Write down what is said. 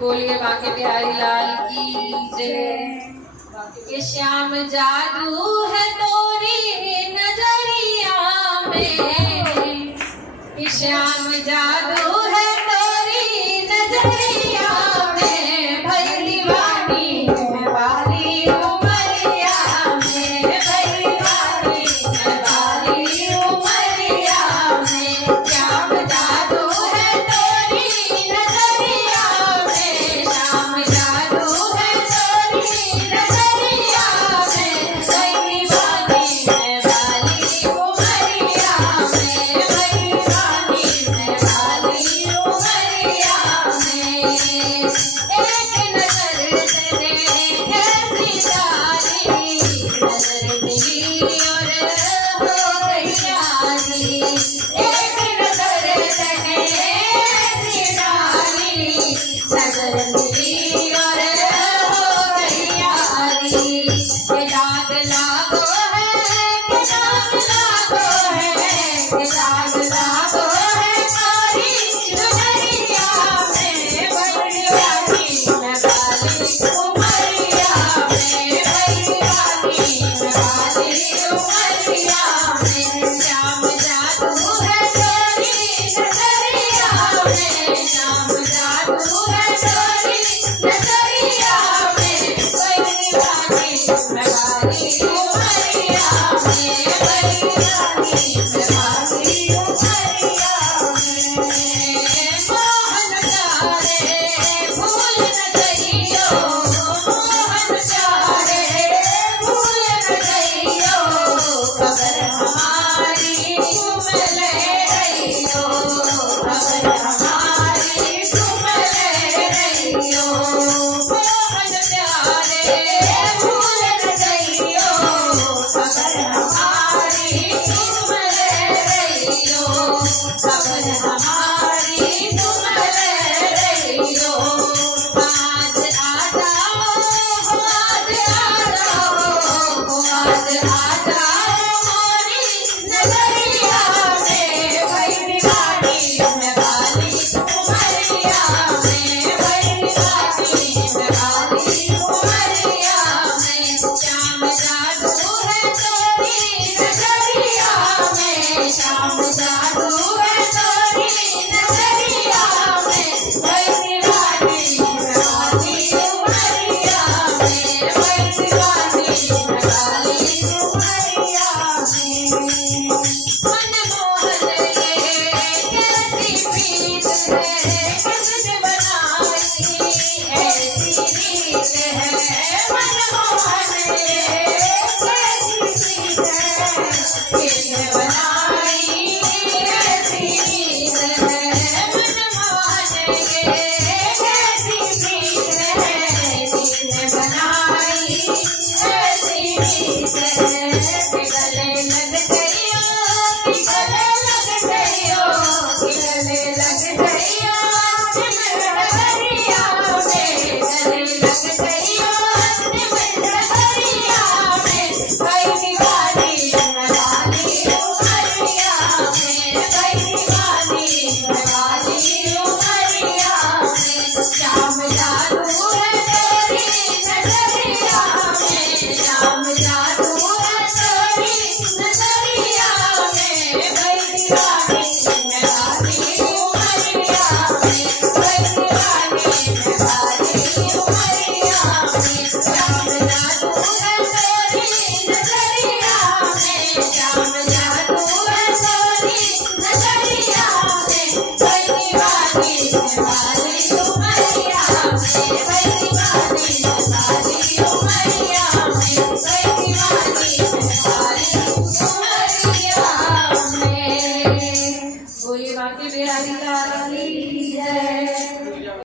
बोलिए बांके बिहारी लाल की जय। ये श्याम जादू है तोरी नजरिया में, ये श्याम जादू है तोरी नजरिया में, भई दीवानी है वाली उमरिया में, भई दीवानी है वाली उमरिया में। श्याम जादू है तोरी नजरिया में, श्याम जादू है तोरी नजरिया में, भई दीवानी है वाली उमरिया में, भई दीवानी है वाली उमरिया में। एक नजर तेरे कैसी जानी, नजर मिली और हो गई यारी। एक नजर तेरे कैसी जानी, नजर मिली और हो गई यारी। ये दाग लागो है, ये दाग लागो है, ये दाग लागो है कारी चुनरिया में, भई दीवानी है वाली उमरिया में, भई दीवानी है वाली उमरिया में। श्याम जादू है तोरी नजरिया में, श्याम जादू है तोरी नजरिया में, भई दीवानी है वाली उमरिया में, भई दीवानी है वाली उमरिया में। मोहन प्यारे